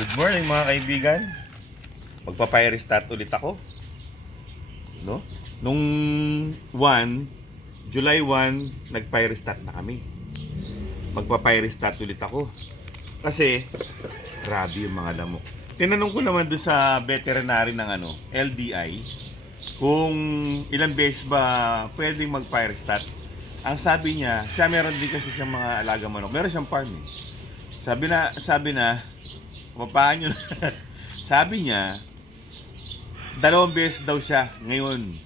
Good morning mga kaibigan. Magpa-fire start ulit ako. No? Nung 1, July 1, nag-fire start na kami. Magpa-fire start ulit ako. Kasi, grabe yung mga lamok. Tinanong ko naman doon sa veterinary ng ano, LDI, kung ilang beses ba pwedeng mag-fire start. Ang sabi niya, siya meron din kasi siyang mga alaga manok. Meron siyang farm eh. Sabi na, sabi na, papahan nyo na. sabi niya, dalawang beses daw siya ngayon.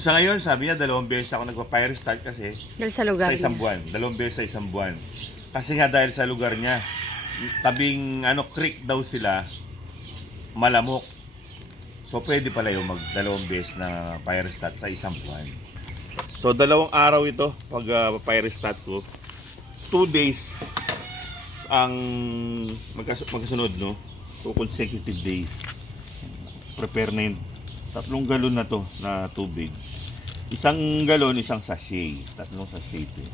Sa ngayon, sabi niya, dalawang beses ako nagpa-fire start kasi Dahil sa lugar sa isang niya. buwan. Dalawang beses sa isang buwan. Kasi nga dahil sa lugar niya, tabing ano creek daw sila, malamok. So pwede pala yung mag dalawang beses na fire start sa isang buwan. So dalawang araw ito pag uh, fire start ko. Two days ang magkas- magkasunod no. Two consecutive days. Prepare na yun. Tatlong galon na to na tubig. Isang galon, isang sachet. Tatlong sachet ito.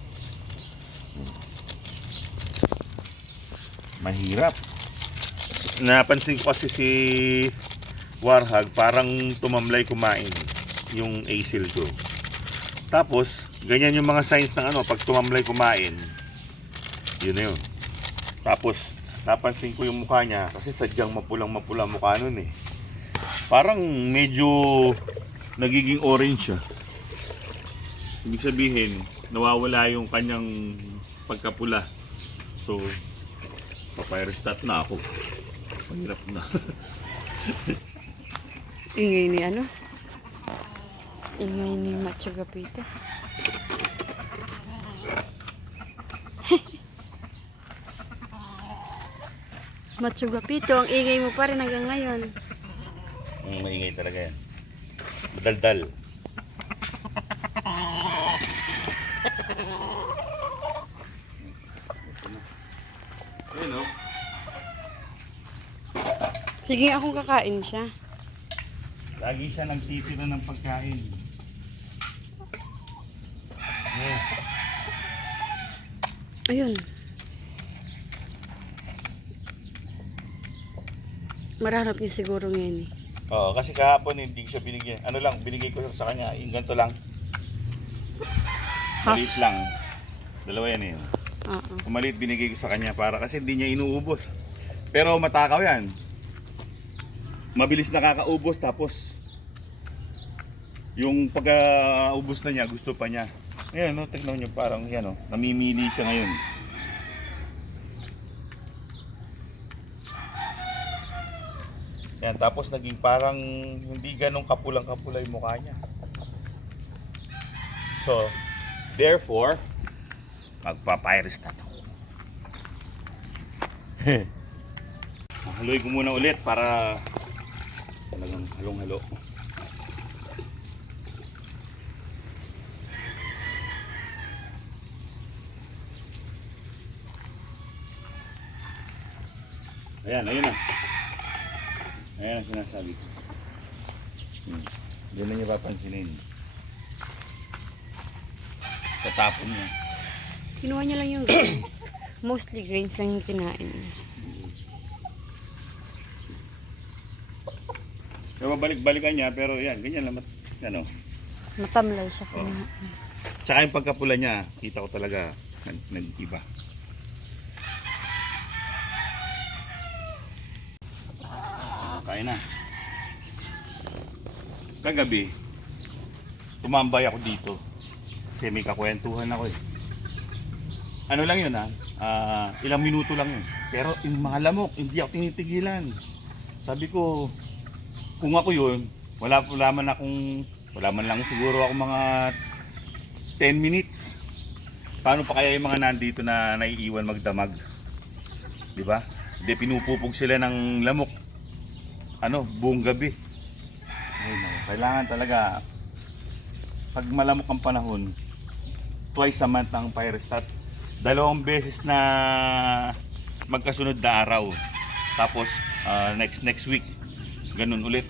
Mahirap. Napansin ko kasi si Warhag parang tumamlay kumain yung asil ko. Tapos, ganyan yung mga signs ng ano, pag tumamlay kumain, yun na yun. Tapos, napansin ko yung mukha niya kasi sadyang mapulang mapula mukha nun eh. Parang medyo nagiging orange siya. Ibig sabihin, nawawala yung kanyang pagkapula. So, papire start na ako. Mahirap na. Ingay ni ano? Ingay ni Macho Gapito. Macho Gapito, ang ingay mo pa rin hanggang ngayon. Ang maingay talaga yan. Madaldal. Ayun o. Sige, akong kakain siya. Lagi siya nagtitira ng pagkain. Yeah. Ayun. Marahanap niya siguro ngayon eh. Oo, kasi kahapon hindi ko siya binigyan. Ano lang, binigay ko sa kanya, yung ganito lang. Half. Maliit lang. Dalawa yan eh. Oo. Kung maliit binigay ko sa kanya para kasi hindi niya inuubos. Pero matakaw yan. Mabilis nakakaubos tapos yung pagkaubos na niya gusto pa niya. Ayan no, tignan niyo parang yan no, namimili siya ngayon. Yan, tapos naging parang hindi ganong kapulang-kapula yung mukha niya. So, therefore, magpa-virus na ako. Haluin ko muna ulit para talagang halong-halo. Ayan, ayun na. Ayan ang sinasabi ko. Hmm. Diyan na niya papansinin. Tatapon niya. Kinuha niya lang yung grains. Mostly grains lang yung kinain niya. Kaya babalik-balikan niya, pero yan, ganyan lang. mat- Ano. Matamlay siya Oh. kinain. Tsaka yung pagkapula niya, kita ko talaga nag- nag-iba. Kain na. Kagabi, tumambay ako dito. Kasi may kakwentuhan ako eh. Ano lang yun ha? Ah, ilang minuto lang yun. Pero yung mga lamok, hindi ako tinitigilan. Sabi ko, kung ako yun, wala, wala man akong, wala man lang siguro ako mga 10 minutes. Paano pa kaya yung mga nandito na naiiwan magdamag? Di ba? Hindi pinupupog sila ng lamok. Ano, buong gabi. Ay. Kailangan talaga pag malamok ang panahon, twice a month ang fire start. Dalawang beses na magkasunod na araw. Tapos ah, next next week, ganun ulit.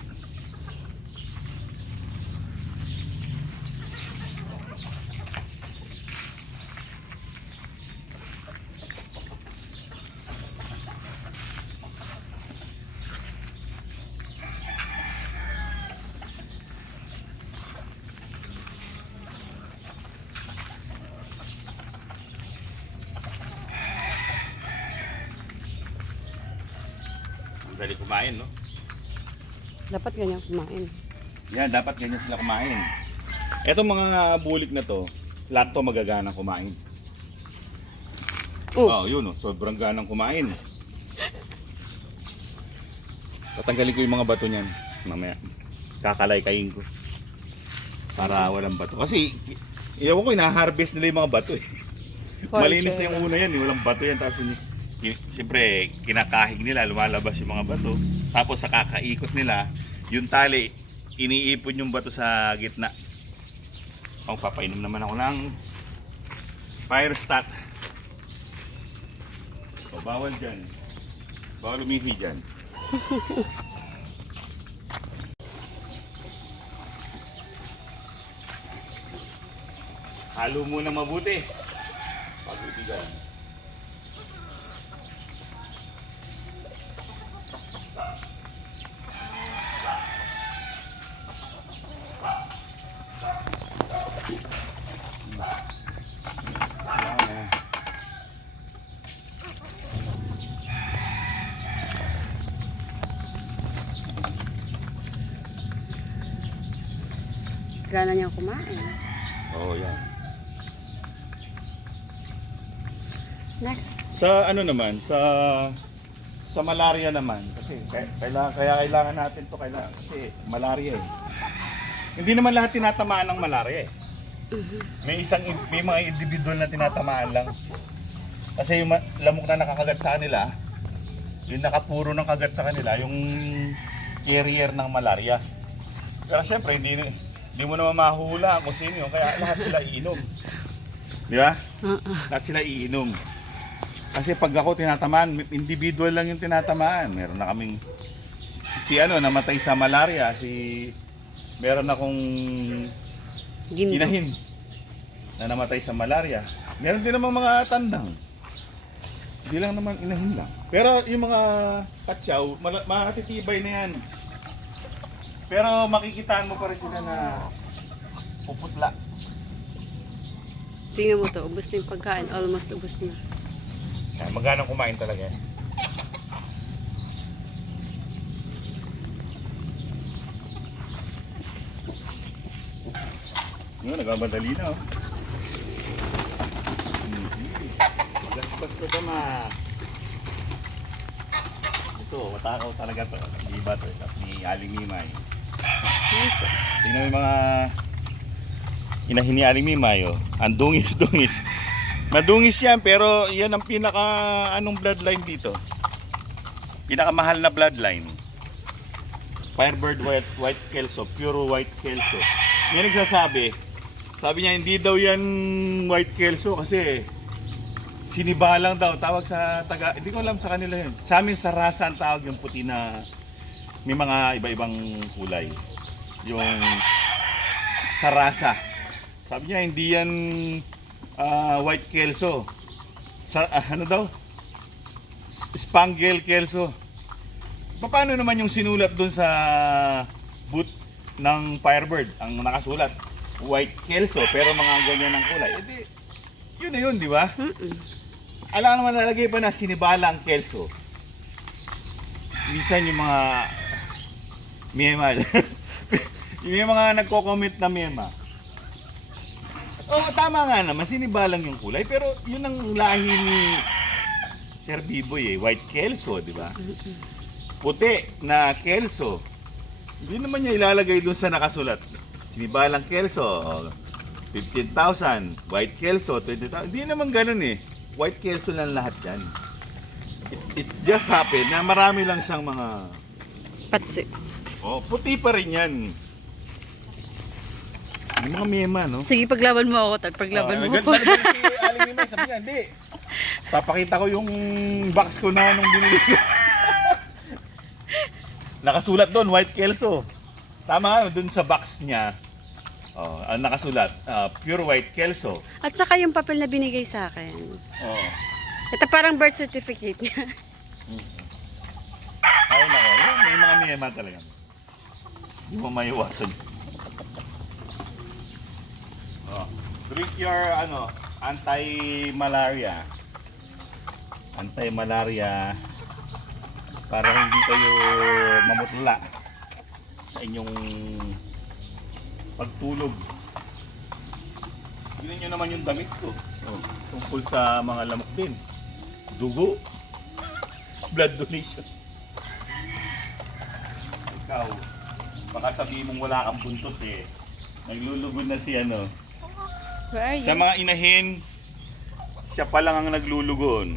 Dali kumain, no? Dapat ganyan kumain. Yan, dapat ganyan sila kumain. Etong mga bulik na to, lahat to magaganang kumain. Oh. Oh, yun oh, sobrang ganang kumain. Tatanggalin ko yung mga bato niyan mamaya. Kakalay-kayin ko. Para walang bato. Kasi, iyawan ko, ina-harvest nila yung mga bato eh. Malinis na yung una yan, eh. walang bato yan. Tapos, yun- siyempre, kinakahig nila, lumalabas yung mga bato. Tapos, sa kakaikot nila, yung tali, iniipon yung bato sa gitna. Ang papainom naman ako ng fire stat. O, bawal dyan. Bawal umihi dyan. Halo muna mabuti. Pabuti dyan. Ayan. Gana niyang kumain. Oo, yan. Next. Sa ano naman, sa sa malaria naman kasi kaya, kailangan kaya kailangan natin to kailangan kasi malaria eh. Hindi naman lahat tinatamaan ng malaria eh. May isang may mga individual na tinatamaan lang. Kasi yung lamok na nakakagat sa kanila, yung nakapuro ng kagat sa kanila, yung carrier ng malaria. Pero siyempre, hindi, hindi mo naman mahula kung sino yun, kaya lahat sila iinom. Di ba? Uh-uh. Lahat sila iinom. Kasi pag ako tinatamaan, individual lang yung tinatamaan. Meron na kaming si, si ano namatay sa malaria, si meron akong Ginto. inahin na namatay sa malaria. Meron din naman mga tandang. Hindi lang naman inahin lang. Pero yung mga katsaw, matitibay na yan. Pero makikitaan mo pa rin sila na puputla. Tingnan mo to, ubos na yung pagkain. Almost ubos na. Yan, magana kumain talaga yan. Yun, nagmamadali na oh. Gaspas ko ba mas? Ito, matakaw talaga to. Hindi ba to? At ni Aling Mimay. Tingnan yung mga inahin ni Aling Mimay. Ang dungis-dungis. Madungis yan pero yan ang pinaka anong bloodline dito. Pinakamahal na bloodline. Firebird white white kelso, pure white kelso. May nagsasabi, sabi niya hindi daw yan white kelso kasi sinibalang daw tawag sa taga hindi ko alam sa kanila yun. Sa amin sa rasa ang tawag yung puti na may mga iba-ibang kulay. Yung sa rasa. Sabi niya hindi yan ah, white kelso. Sa ah, ano daw? Spangle kelso. Pa- Paano naman yung sinulat doon sa boot ng Firebird? Ang nakasulat, white kelso, pero mga ganyan ang kulay. Eh di, yun na yun, di ba? Mm-mm. Alam naman nalagay pa na sinibala ang kelso. Minsan yung mga mema. yung mga nagko-comment na mema. Oo, tama nga naman, sinibalang yung kulay. Pero yun ang lahi ni Sir Biboy eh, white kelso, di ba? Puti na kelso. Hindi naman niya ilalagay dun sa nakasulat. Sinibalang kelso, oh, 15,000. White kelso, 20,000. Hindi naman ganun eh. White kelso lang lahat yan. It, it's just happen na marami lang siyang mga... Patsi. Oh, puti pa rin yan. Yung mga mema, no? Sige, paglaban mo ako, tad. Paglaban Ah, mo nag- pa. nag- si Aling Mimay, sabi niya, hindi. Papakita ko yung box ko na nung binili ko. Nakasulat doon, white kelso. Tama, doon sa box niya. Oh, ang nakasulat, ah, pure white kelso. At saka yung papel na binigay sa akin. Oh. Ito parang birth certificate niya. Ay nako, yun, may mga mema talaga. Hindi mo maiwasan. Oh. Drink your ano, anti-malaria. Anti-malaria para hindi kayo mamutla sa inyong pagtulog. Tingnan nyo naman yung damit ko. Oh, tungkol sa mga lamok din. Dugo. Blood donation. Ikaw, baka sabihin mong wala kang buntot eh. Naglulugod na si ano. Where are Sa mga inahin, siya pa lang ang naglulugon.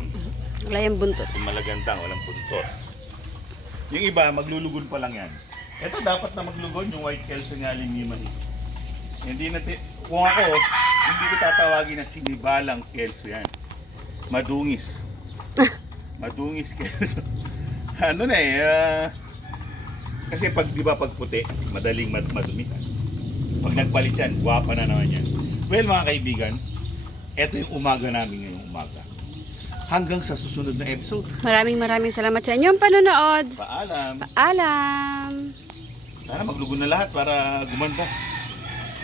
Wala yung buntot. Yung malagandang, walang buntot. Yung iba, maglulugon pa lang yan. Ito dapat na maglugon yung white kelso nga lima eh. Hindi na, kung ako, hindi ko tatawagin na sinibalang kelso yan. Madungis. Madungis kelso. ano na eh, ah, kasi pag, di ba, pag puti, madaling mad madumi. Pag nagpalit yan, gwapa na naman yan. Well, mga kaibigan, ito yung umaga namin ngayong umaga. Hanggang sa susunod na episode. Maraming maraming salamat sa inyong panonood. Paalam. Paalam! Sana maglugon na lahat para gumanda.